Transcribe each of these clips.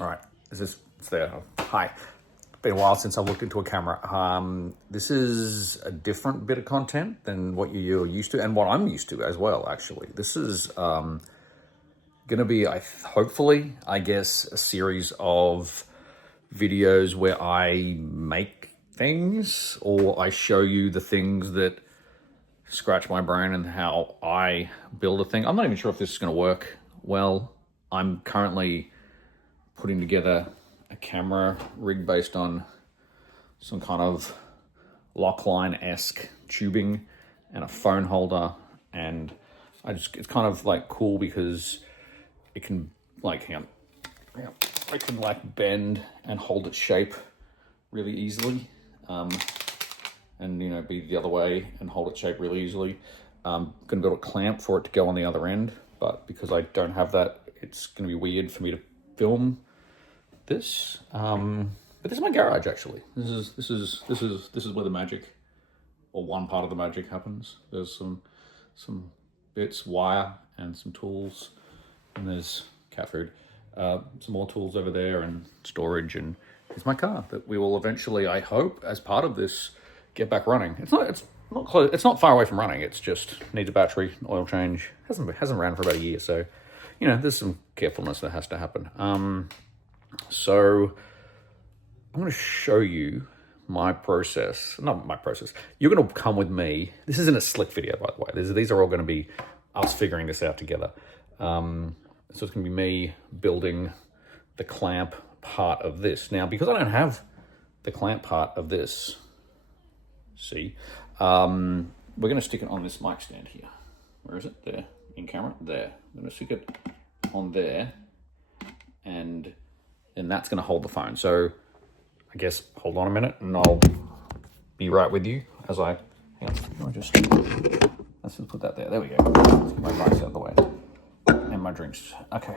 All right, it's there. Hi. Been a while since I've looked into a camera. This is a different bit of content than what you're used to and what I'm used to as well, actually. This is going to be, hopefully, I guess, a series of videos where I make things or I show you the things that scratch my brain and how I build a thing. I'm not even sure if this is going to work well. I'm currently putting together a camera rig based on some kind of Lockline-esque tubing and a phone holder, and it's kind of like cool because it can like I can like bend and hold its shape really easily, and be the other way and hold its shape really easily. Gonna build a clamp for it to go on the other end, but because I don't have that, it's gonna be weird for me to film this. But this is my garage actually. This is where the magic, or one part of the magic, happens. There's some bits, wire, and some tools, and there's cat food. Some more tools over there and storage, and here's my car that we will eventually, I hope, as part of this, get back running. It's not close. It's not far away from running. It's just needs a battery, oil change. Hasn't ran for about a year, so there's some carefulness that has to happen. So I'm going to show you my process. Not my process. You're going to come with me. This isn't a slick video, by the way. These are all going to be us figuring this out together. So it's going to be me building the clamp part of this. Now, because I don't have the clamp part of this, we're going to stick it on this mic stand here. Where is it? There, in camera. There. I'm going to stick it on there, and then that's going to hold the phone. So I guess hold on a minute, and I'll be right with you as I. Let's just put that there. There we go. Let's get my mics out of the way and my drinks. Okay.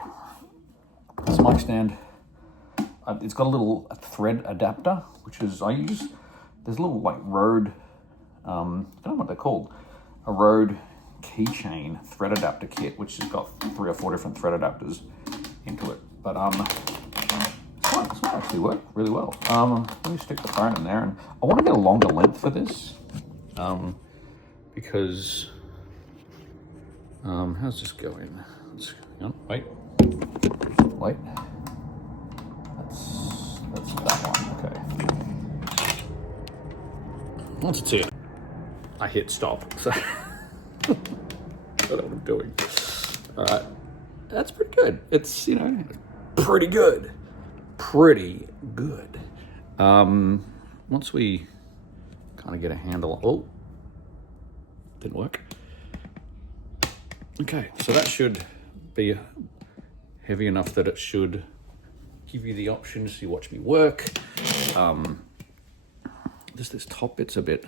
This mic stand. It's got a little thread adapter, which is I use. There's a little like Rode. I don't know what they're called. A Rode keychain thread adapter kit, which has got 3 or 4 different thread adapters into it. But this might actually work really well. Let me stick the phone in there, and I want to get a longer length for this, because how's this going? Wait. That's that one. Okay. Once it's here, I hit stop. So I don't know what I'm doing. All right, that's pretty good. It's pretty good. Pretty good. Once we kind of get a handle. Didn't work. Okay, so that should be heavy enough that it should give you the option to watch me work. This top bit's a bit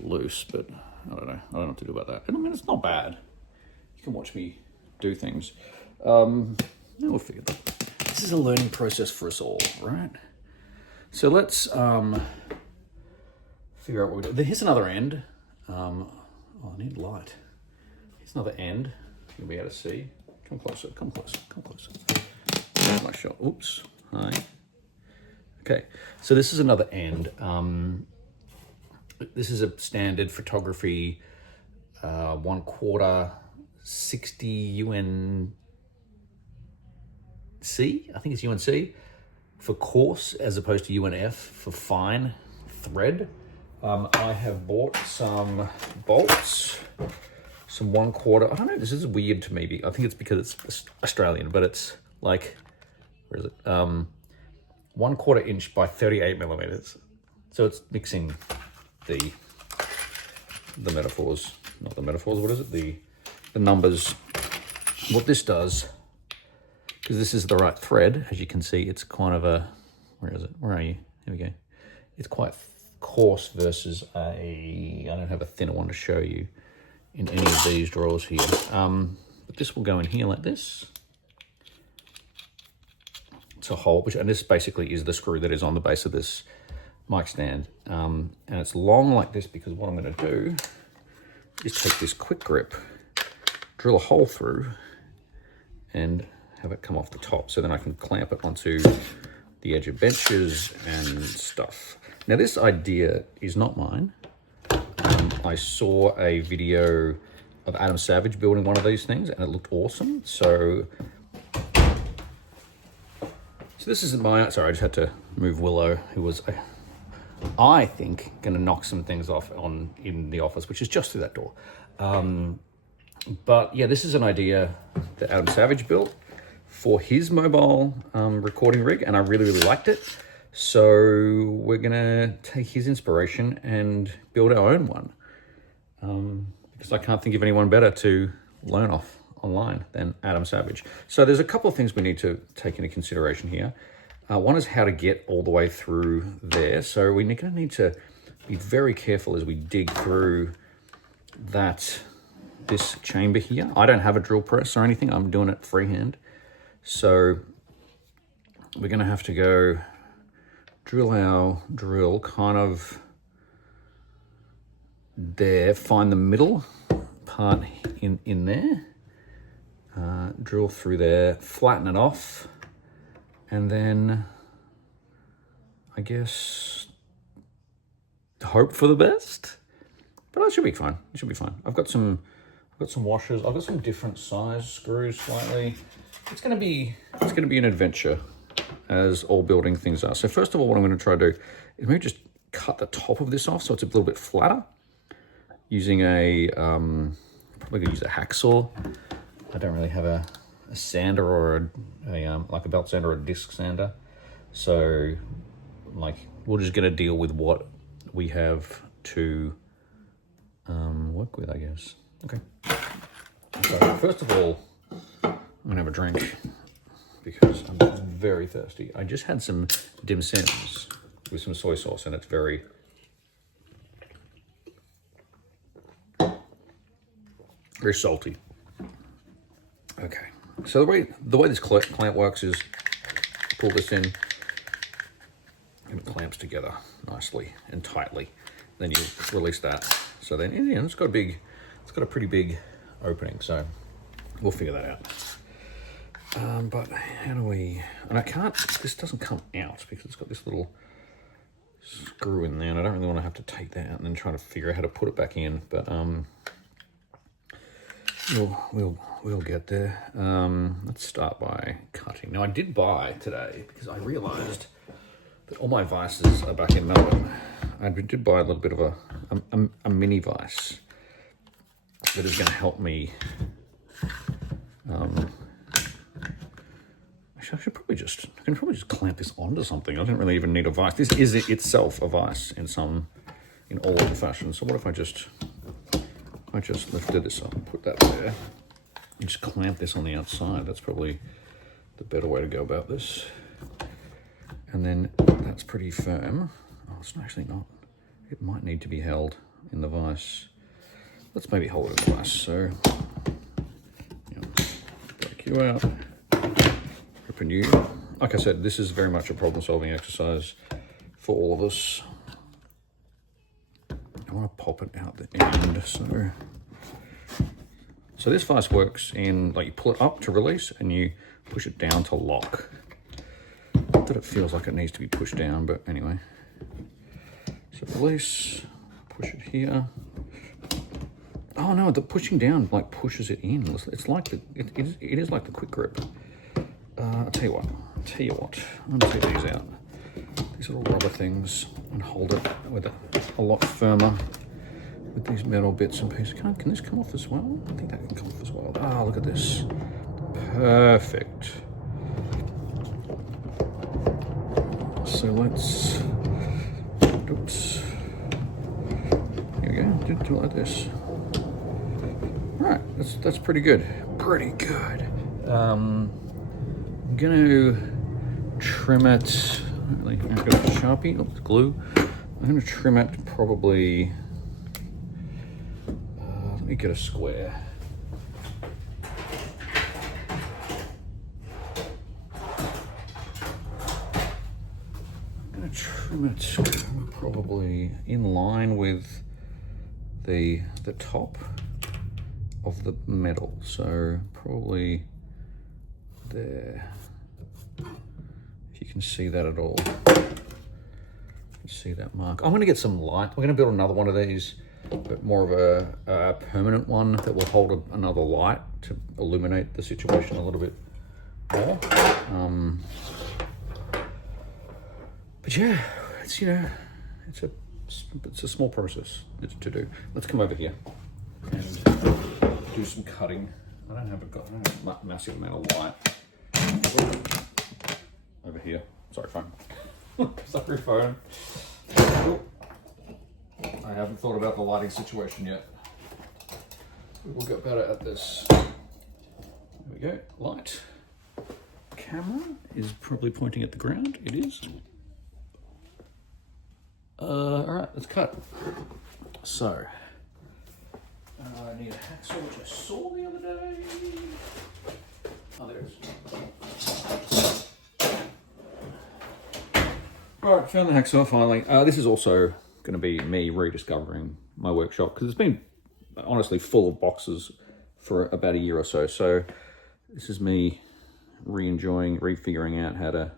loose, but I don't know. I don't know what to do about that. I mean, it's not bad. You can watch me do things. We'll figure that out. This is a learning process for us all, right? So let's figure out what we do. Here's another end. I need light. Here's another end. You'll be able to see. Come closer. There's my shot. Oops. Hi. Okay. So this is another end. This is a standard photography 1/4 60 UNC. I think it's UNC for coarse, as opposed to UNF for fine thread. I have bought some bolts, some 1/4. I don't know. This is weird to me. I think it's because it's Australian, but it's like, where is it? 1/4 inch by 38 millimeters. So it's mixing the metaphors, not the metaphors. What is it? The numbers. What this does, because this is the right thread, as you can see, it's kind of a, where is it? Where are you? Here we go. It's quite coarse versus I don't have a thinner one to show you in any of these drawers here. But this will go in here like this. It's a hole, and this basically is the screw that is on the base of this mic stand. And it's long like this because what I'm going to do is take this quick grip, drill a hole through, and have it come off the top, so then I can clamp it onto the edge of benches and stuff. Now this idea is not mine. I saw a video of Adam Savage building one of these things and it looked awesome. So this isn't my, sorry, I just had to move Willow, who was, I think, gonna knock some things off in the office, which is just through that door. But yeah, this is an idea that Adam Savage built for his mobile recording rig, and I really, really liked it. So we're gonna take his inspiration and build our own one. Because I can't think of anyone better to learn off online than Adam Savage. So there's a couple of things we need to take into consideration here. One is how to get all the way through there. So we're gonna need to be very careful as we dig through this chamber here. I don't have a drill press or anything. I'm doing it freehand. So we're gonna have to go drill our drill kind of there, find the middle part in there, drill through there, flatten it off, and then I guess hope for the best. But it should be fine. It should be fine. I've got some washers. I've got some different size screws slightly. It's gonna be an adventure, as all building things are. So first of all, what I'm going to try to do is maybe just cut the top of this off so it's a little bit flatter. Using probably going to use a hacksaw. I don't really have a sander or like a belt sander or a disc sander. So like we're just going to deal with what we have to work with, I guess. Okay. So first of all, I'm going to have a drink because I'm very thirsty. I just had some dim sims with some soy sauce and it's very salty. Okay, so the way this clamp works is pull this in and it clamps together nicely and tightly. Then you release that. So then it's got a pretty big opening. So we'll figure that out. But how do we? And this doesn't come out because it's got this little screw in there, and I don't really want to have to take that out and then try to figure out how to put it back in. But we'll get there. Let's start by cutting. Now I did buy today because I realized that all my vices are back in Melbourne. I did buy a little bit of a mini vise that is going to help me. Actually, I can probably just clamp this onto something. I don't really even need a vise. This is itself a vise in all of the fashions. So what if I just lifted this up and put that there and just clamp this on the outside? That's probably the better way to go about this. And then that's pretty firm. Oh, it's actually not. It might need to be held in the vise. Let's maybe hold it in the vise. So, break you out. Open you. Like I said, this is very much a problem-solving exercise for all of us. I want to pop it out the end. So this vise works in, like, you pull it up to release and you push it down to lock. Not that it feels like it needs to be pushed down, but anyway. So release, push it here. Oh no, the pushing down like pushes it in. It's like it is like the quick grip. I'll tell you what. I'm gonna take these out. These little rubber things and hold it with a lot firmer with these metal bits and pieces. Can this come off as well? I think that can come off as well. Ah, look at this. Perfect. So let's, oops. Here we go, do it like this. All right, that's pretty good. Pretty good. I'm gonna trim it, like, I've got a Sharpie, it's glue. I'm gonna trim it probably, let me get a square. Trim it probably in line with the top of the metal, so probably there. If you can see that at all. See that mark. I'm going to get some light. We're going to build another one of these, but more of a permanent one that will hold another light to illuminate the situation a little bit more. But yeah, it's, you know, it's a small process to do. Let's come over here and do some cutting. I don't have a massive amount of light over here. Sorry, phone. Sorry, phone. Oh, I haven't thought about the lighting situation yet. We will get better at this. There we go. Light. Camera is probably pointing at the ground. It is. All right, let's cut. So, I need a hacksaw, which I saw the other day. Oh, there it is. All right, found the hacksaw finally. This is also going to be me rediscovering my workshop because it's been honestly full of boxes for about a year or so. So this is me re-enjoying, refiguring out how to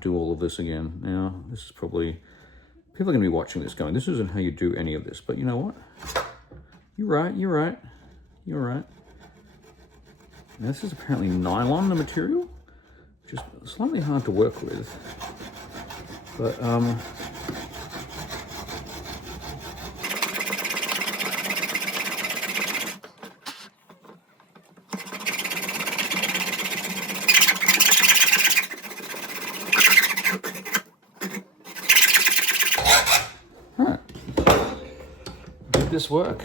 do all of this again. Now, this is probably, people are going to be watching this going, this isn't how you do any of this. But you know what? You're right. Now, this is apparently nylon, the material, which is slightly hard to work with. But, alright, did this work?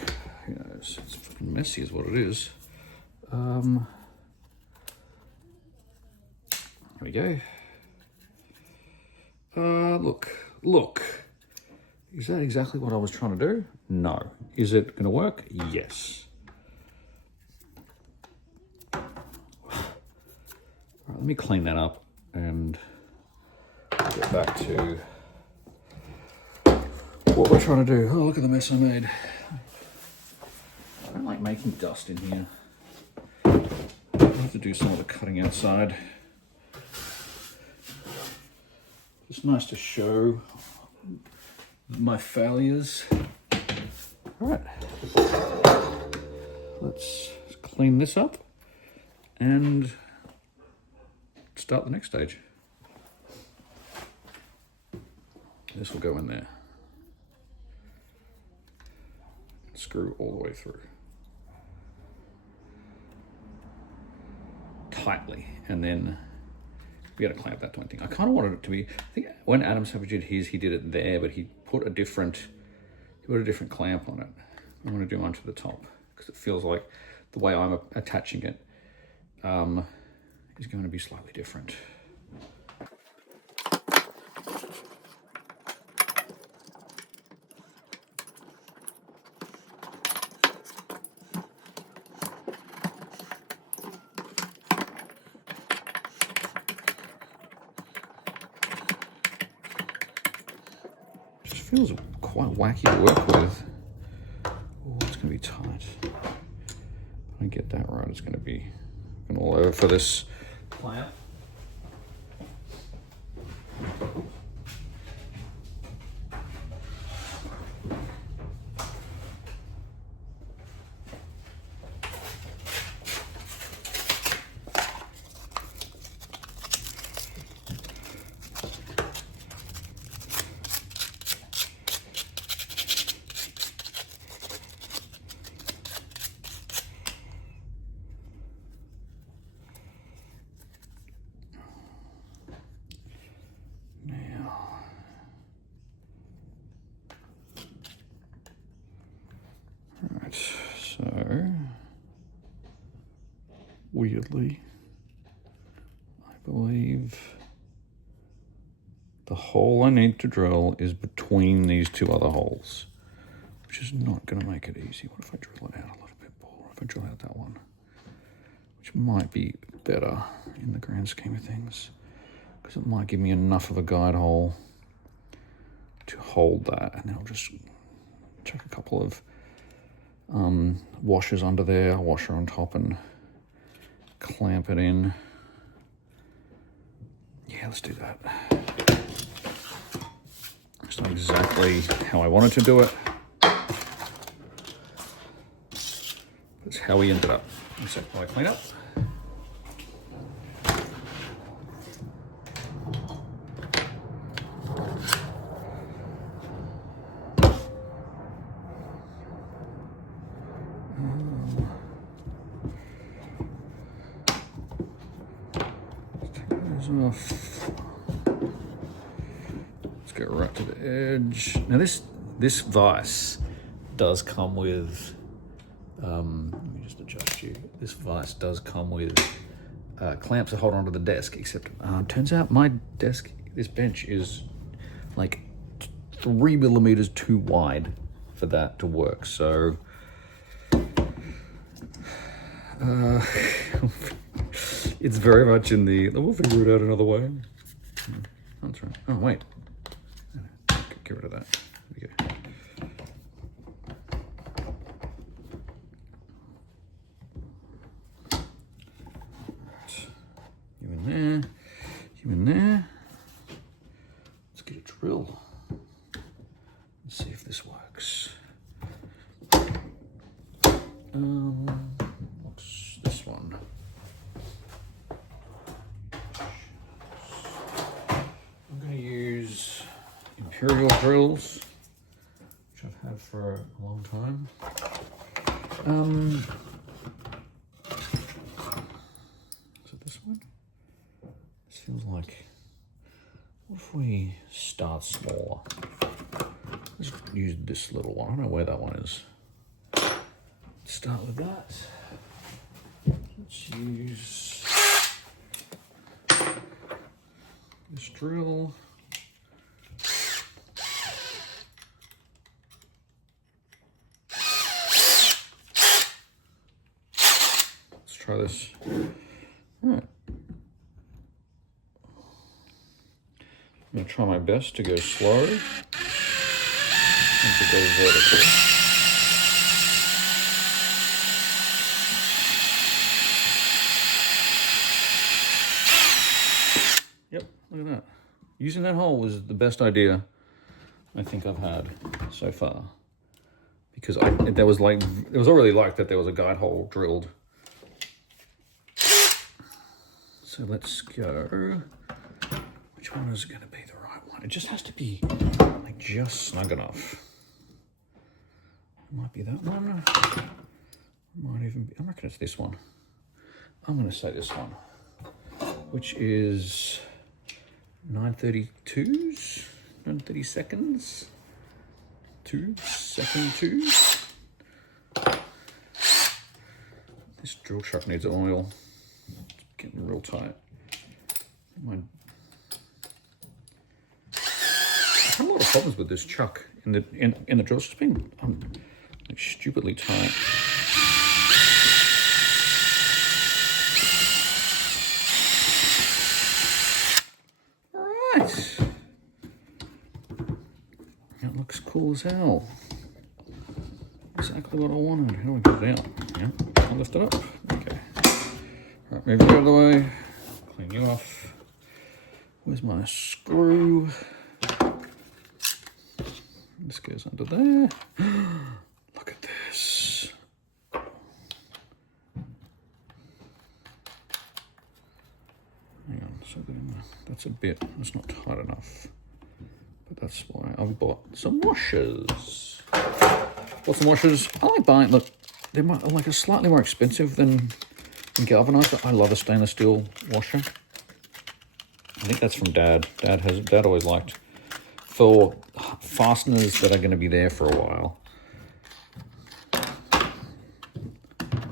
You know, it's fucking messy is what it is. There we go. Look. Is that exactly what I was trying to do? No. Is it going to work? Yes. All right, let me clean that up and get back to what we're trying to do. Oh, look at the mess I made. I don't like making dust in here. I have to do some of the cutting outside. It's nice to show my failures. All right, let's clean this up and start the next stage. This will go in there. Screw all the way through. Tightly, and then we got to clamp that thing. I kind of wanted it to be, I think when Adam Savage did his, he did it there, but he put a different clamp on it. I want to do one to the top because it feels like the way I'm attaching it is going to be slightly different. Feels quite wacky to work with. Oh, it's going to be tight. If I get that right, it's going to be all over for this clamp. So, weirdly, I believe the hole I need to drill is between these two other holes, which is not going to make it easy. What if I drill it out a little bit more? If I drill out that one, which might be better in the grand scheme of things, because it might give me enough of a guide hole to hold that, and then I'll just chuck a couple of washers under there, washer on top, and clamp it in. Yeah, let's do that. It's not exactly how I wanted to do it. It's how we ended up. One sec while I clean up. Off. Let's go right to the edge. Now this vise does come with, let me just adjust you. This vise does come with clamps that hold onto the desk, except turns out my desk, this bench is like 3 millimeters too wide for that to work. So it's very much in the, we'll figure it out another way. That's right. Oh, wait. Get rid of that. There we go. You in there. You in there. Let's get a drill. Let's see if this works. What's this one? I'm going to use Imperial drills, which I've had for a long time. Is it this one? This feels like, what if we start smaller? Let's use this little one. I don't know where that one is. Let's start with that. Let's use this drill. Let's try this. All right. I'm going to try my best to go slow and to go vertical. Yep, look at that. Using that hole was the best idea I think I've had so far. Because there was already like that there was a guide hole drilled. So let's go. Which one is going to be the right one? It just has to be like just snug enough. It might be that one. It might even be, I reckon it's this one. I'm going to say this one, which is 932s, 930 seconds, 2-second 2. This drill chuck needs oil. It's getting real tight. I've had a lot of problems with this chuck in the drill. It's just been like stupidly tight. All right, that looks cool as hell. Exactly what I wanted. How do we get it out? Yeah, I'll lift it up. Okay. All right, move it out of the way. Clean you off. Where's my screw? This goes under there. Look at this. Hang on, so that's a bit, that's not tight enough. But that's why I've bought some washers. Bought some washers. I like buying, look, they're like a slightly more expensive than galvanized, but I love a stainless steel washer. I think that's from Dad. Dad always liked, for fasteners that are going to be there for a while.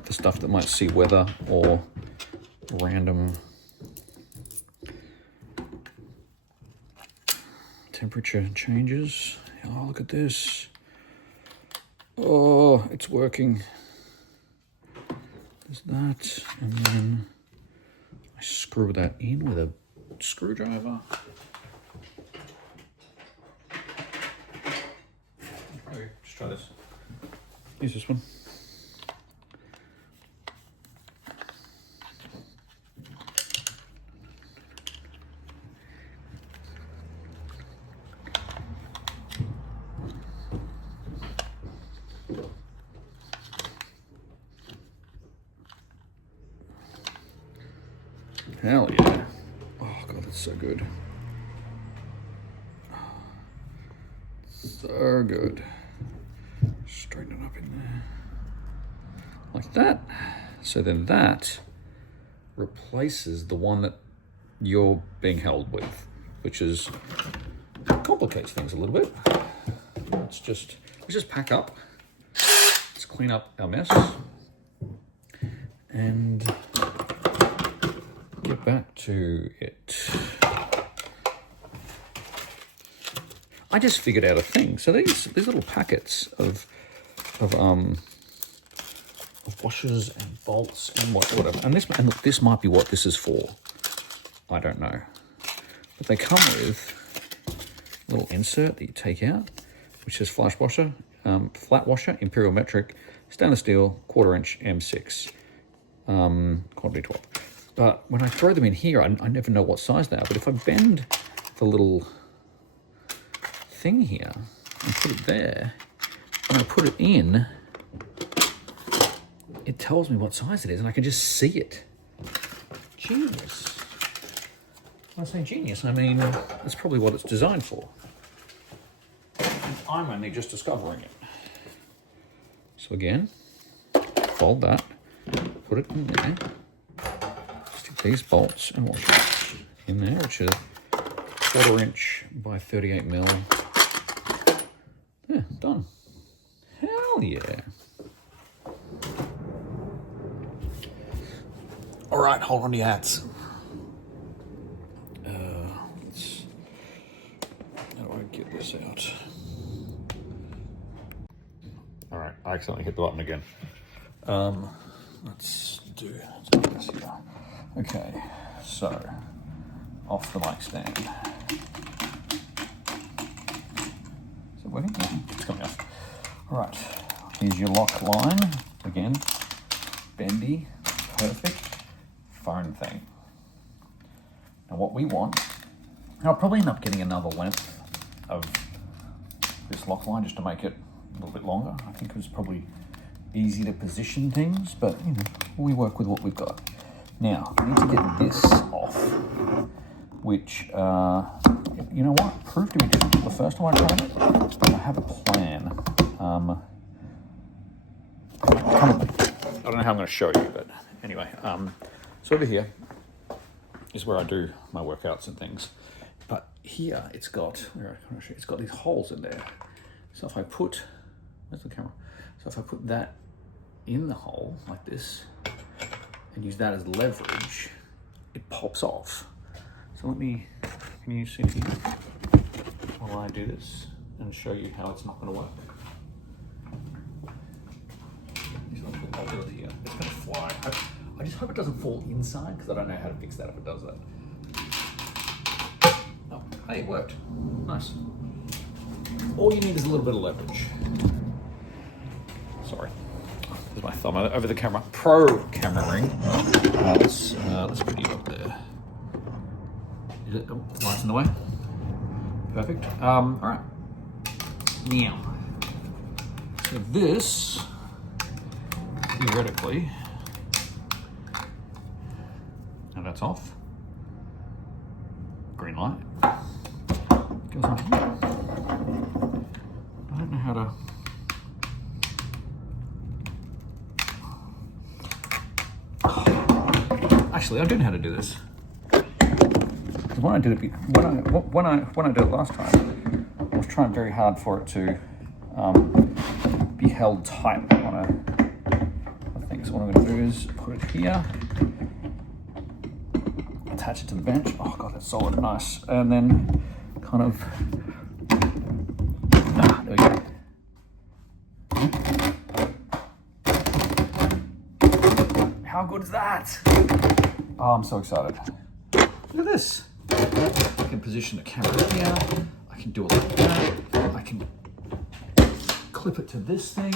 The stuff that might see weather or random temperature changes. Oh, look at this. Oh, it's working. There's that, and then I screw that in with a screwdriver. Okay, just try this. Use this one. Hell yeah. Oh God, that's so good. So good. Straighten it up in there. Like that. So then that replaces the one that you're being held with, which is complicates things a little bit. Let's just pack up. Let's clean up our mess and get back to it. I just figured out a thing. So these little packets of washers and bolts and whatever. And look, this might be what this is for. I don't know. But they come with a little insert that you take out, which says flash washer, flat washer, imperial metric, stainless steel, 1/4 inch M6, quantity 12. But when I throw them in here, I never know what size they are. But if I bend the little thing here and put it there, and I put it in, it tells me what size it is, and I can just see it. Genius. When I say genius, I mean that's probably what it's designed for. And I'm only just discovering it. So again, fold that, put it in there, stick these bolts and washers in there, which is 1/4 inch by 38 mil. Yeah, done. Hell yeah. All right, hold on to your hats. How do I get this out? All right, I accidentally hit the button again. Let's do this here. Okay, so off the mic stand. Is it working? Yeah, it's coming off. All right, here's your lock line. Again, bendy, perfect phone thing. Now what we want, I'll probably end up getting another length of this lock line just to make it a little bit longer. I think it was probably easy to position things, but you know, we work with what we've got. Now, I need to get this off, which, you know what, proved to be difficult the first time I tried it, but I have a plan. I don't know how I'm going to show you, but anyway, so over here is where I do my workouts and things. But here it's got these holes in there. So if I put, where's the camera? So if I put that in the hole like this and use that as leverage, it pops off. So can you see me while I do this and show you how it's not going to work? I'll do it here. It's going to fly. I just hope it doesn't fall inside because I don't know how to fix that if it does that. Oh, hey, it worked. Nice. All you need is a little bit of leverage. Sorry. There's my thumb over the camera. Pro camera ring. Let's put you up there. Is it? Oh, lights in the way. Perfect. All right. Now. So this, theoretically, and that's off. Green light. Goes on here. I don't know how to. Actually, I do know how to do this. When I did it, when I did it last time, I was trying very hard for it to be held tight on a thing. So what I'm going to do is put it here, attach it to the bench. Oh god, that's solid, nice. And then kind of, there we go. How good is that? Oh, I'm so excited. Look at this. I can position the camera here. I can do it like that. I can clip it to this thing.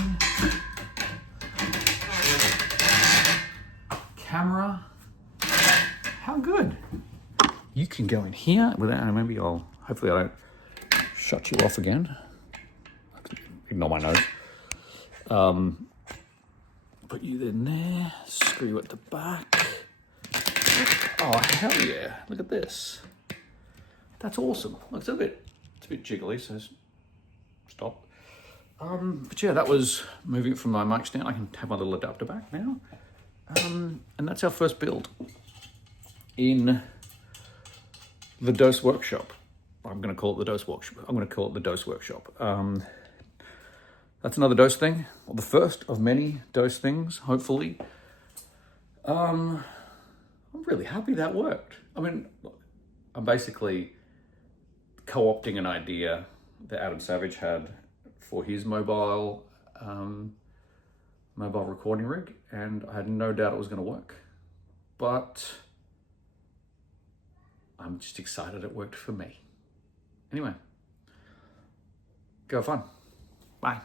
Camera. How good. You can go in here without, maybe hopefully I don't shut you off again. Ignore my nose. Put you in there, screw at the back. Oh, hell yeah. Look at this. That's awesome. Looks it's a bit jiggly, so stop. But yeah, that was moving it from my mic stand. I can have my little adapter back now. And that's our first build in the DoSE workshop. I'm going to call it the DoSE workshop. I'm going to call it the DoSE workshop. That's another DoSE thing, or the first of many DoSE things, hopefully. I'm really happy that worked. I mean, I'm basically co-opting an idea that Adam Savage had for his mobile recording rig, and I had no doubt it was going to work. But I'm just excited it worked for me. Anyway, go have fun. Bye.